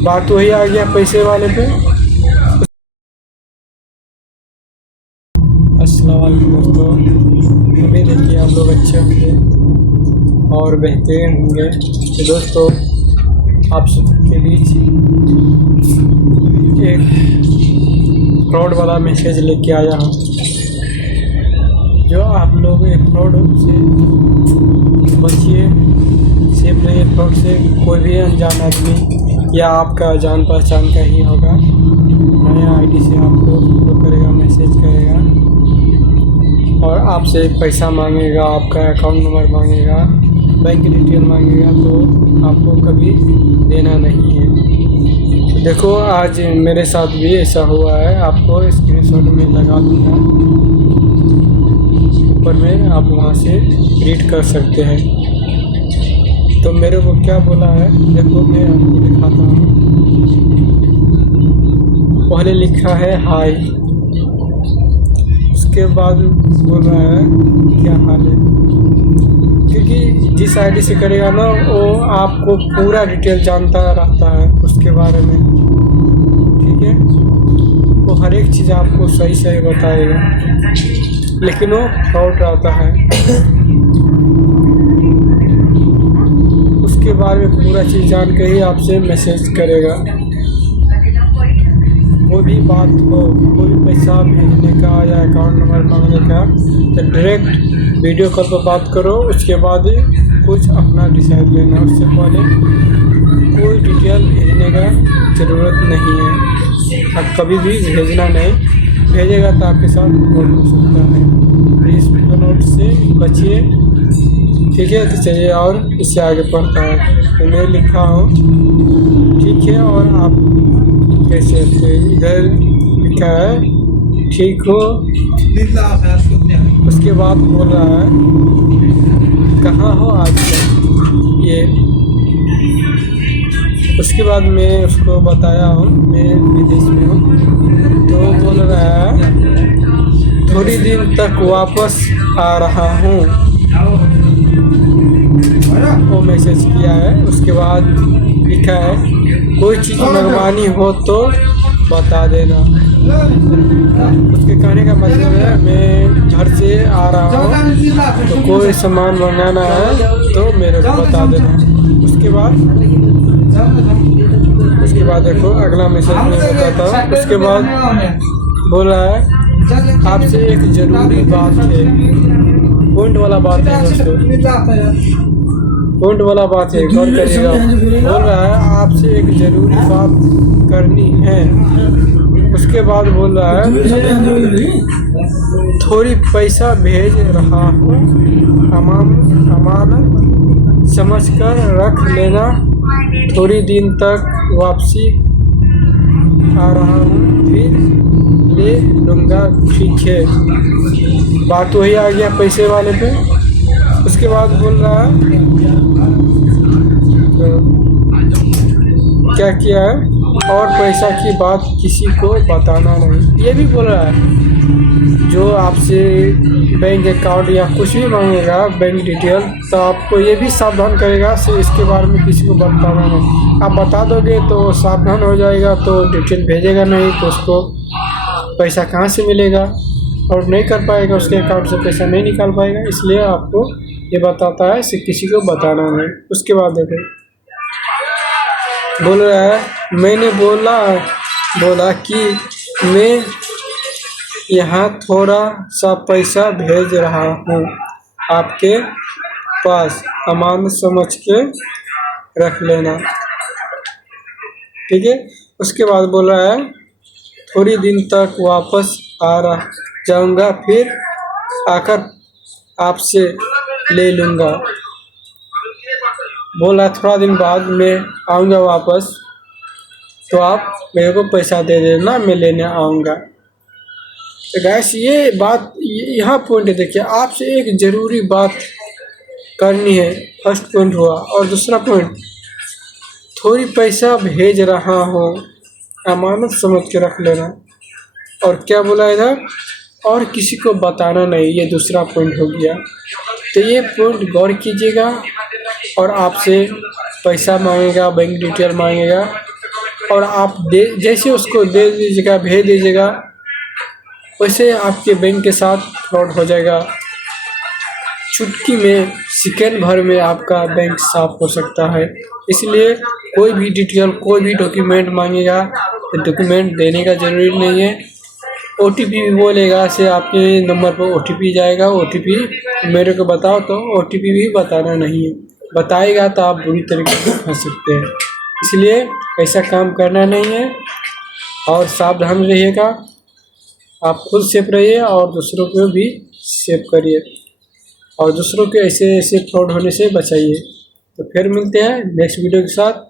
बात वही आ गया पैसे वाले पे। अस्सलाम वालेकुम दोस्तों, उम्मीद है कि आप लोग अच्छे होंगे और बेहतरीन होंगे। तो दोस्तों, आप सबके बीच एक फ्रॉड वाला मैसेज लेके आया हूँ। जो आप लोग एक फ्रॉड से बचिए, सेफ रहिए फ्रॉड से। कोई भी अनजान आदमी या आपका जान पहचान का ही होगा, नया आईडी से आपको फॉलो करेगा, मैसेज करेगा और आपसे पैसा मांगेगा, आपका अकाउंट नंबर मांगेगा, बैंक डिटेल मांगेगा, तो आपको कभी देना नहीं है। तो देखो, आज मेरे साथ भी ऐसा हुआ है। आपको स्क्रीनशॉट में लगा दूँगा ऊपर में, आप वहाँ से रीड कर सकते हैं। तो मेरे को क्या बोला है, देखो मैं आपको दिखाता हूँ। पहले लिखा है हाय, उसके बाद बोल रहा है क्या हाल है। क्योंकि जिस आईडी से करेगा ना, वो आपको पूरा डिटेल जानता रहता है उसके बारे में, ठीक है। वो हर एक चीज़ आपको सही सही बताएगा, लेकिन वो फ्रॉड रहता है। उसके बारे में पूरा चीज़ जान के ही आपसे मैसेज करेगा। कोई भी बात हो, कोई भी पैसा भेजने का या अकाउंट नंबर मांगने का, तो डायरेक्ट वीडियो कॉल पर बात करो। उसके बाद कुछ अपना डिसाइड लेना, उससे पहले कोई डिटेल भेजने का ज़रूरत नहीं है। अब कभी भी भेजना नहीं, भेजेगा तो आपके साथ फ्रॉड हो सकता है। इस फ्रॉड से बचिए, ठीक है। तो चलिए और इससे आगे पढ़ता है। तो मैं लिखा हूँ, ठीक है। और आप कैसे थे, इधर लिखा है ठीक हो। उसके बाद बोल रहा है कहाँ हो आजकल ये। उसके बाद मैं उसको बताया हूँ मैं विदेश में हूँ। तो बोल रहा है थोड़ी दिन तक वापस आ रहा हूँ, वो मैसेज किया है। उसके बाद लिखा है कोई चीज़ मंगवानी हो तो बता देना। उसके कहने का मतलब है मैं घर से आ रहा हूँ, तो कोई सामान मंगाना है तो मेरे को बता देना। उसके बाद देखो अगला मैसेज मैं बताता हूँ। उसके बाद बोल रहा है आपसे एक ज़रूरी बात है। पॉइंट वाला बात है दोस्तों, पॉइंट वाला बात है, गौर करिएगा। बोल रहा है आपसे एक ज़रूरी बात करनी है। उसके बाद बोल रहा है थोड़ी पैसा भेज रहा हूँ, अमानत समझ कर रख लेना। थोड़ी दिन तक वापसी आ रहा हूँ, फिर ले लूँगा, ठीक है। बात वही आ गया पैसे वाले पे। उसके बाद बोल रहा है तो क्या किया है, और पैसा की बात किसी को बताना नहीं। ये भी बोल रहा है जो आपसे बैंक अकाउंट या कुछ भी मांगेगा, बैंक डिटेल, तो आपको ये भी सावधान करेगा से इसके बारे में किसी को बताना नहीं। आप बता दोगे तो सावधान हो जाएगा, तो डिटेल भेजेगा नहीं, तो उसको पैसा कहाँ से मिलेगा और नहीं कर पाएगा, उसके अकाउंट से पैसा नहीं निकाल पाएगा। इसलिए आपको ये बताता है से किसी को बताना नहीं। उसके बाद देखो बोल रहा है मैंने बोला कि मैं यहाँ थोड़ा सा पैसा भेज रहा हूँ आपके पास, अमानत समझ के रख लेना, ठीक है। उसके बाद बोल रहा है थोड़ी दिन तक वापस आ जाऊँगा, फिर आकर आपसे ले लूँगा। बोला थोड़ा दिन बाद मैं आऊँगा वापस, तो आप मेरे को पैसा दे देना, मैं लेने आऊँगा। तो गैस ये बात यहाँ पॉइंट है, देखिए आपसे एक ज़रूरी बात करनी है, फर्स्ट पॉइंट हुआ। और दूसरा पॉइंट थोड़ी पैसा भेज रहा हूँ, अमानत समझ के रख लेना। और क्या बोला इधर, और किसी को बताना नहीं, ये दूसरा पॉइंट हो गया। तो ये पॉइंट गौर कीजिएगा। और आपसे पैसा मांगेगा, बैंक डिटेल मांगेगा, और आप जैसे उसको दे दीजिएगा, भेज दीजिएगा, वैसे आपके बैंक के साथ फ्रॉड हो जाएगा। चुटकी में, सेकंड भर में आपका बैंक साफ हो सकता है। इसलिए कोई भी डिटेल, कोई भी डॉक्यूमेंट मांगेगा तो डॉक्यूमेंट देने का ज़रूरी नहीं है। ओटीपी भी बोलेगा, से आपके नंबर पर ओटीपी जाएगा, ओटीपी मेरे को बताओ, तो ओटीपी भी बताना नहीं है। बताएगा तो आप बुरी तरीके से फंस सकते हैं। इसलिए ऐसा काम करना नहीं है और सावधान रहिएगा। आप खुद सेफ रहिए और दूसरों को भी सेफ करिए और दूसरों के ऐसे फ्रॉड होने से बचाइए। तो फिर मिलते हैं नेक्स्ट वीडियो के साथ।